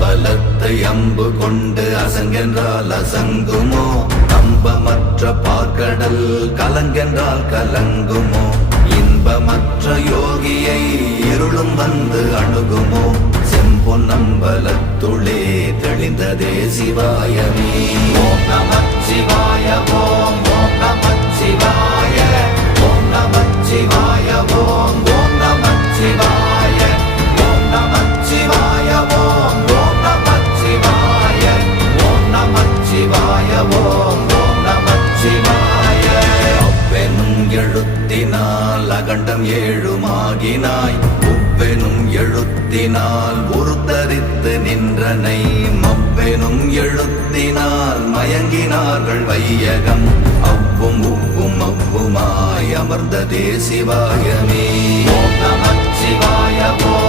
அம்பலத்தை அம்பு கொண்டு அசங்கென்றால் அசங்குமோ? நம்பமற்ற பார்க்கடல் கலங்கென்றால் கலங்குமோ? இன்பமற்ற யோகியை இருளும் வந்து அணுகுமோ? செம்பொன்னம்பலத்துளே தெளிந்ததே சிவாயமே. ஓம் நமச்சிவாய ஓம் ஓம் நமச்சிவாய ஓம் நமச்சிவாய ஓம் ஓம் நமச்சிவாய ஓம் நமச்சிவாய ஓம் ஓம் நமச்சிவாய ஓம் நமச்சிவாய ஓம் ஓம் நமச்சிவாய. அவ்வெனும் எழுத்தினால் அகண்டம் ஏழுமாகினாய், உவ்வெனும் எழுத்தினால் உருத்தரித்து நின்றனை, மவ்வெனும் எழுத்தினால் மயங்கினார்கள் வையகம். அவ்வும் உவ்வும் அவ்வுமாய் அமர்ந்ததே சிவாயமே. ஓம் நமச்சிவாய ஓம்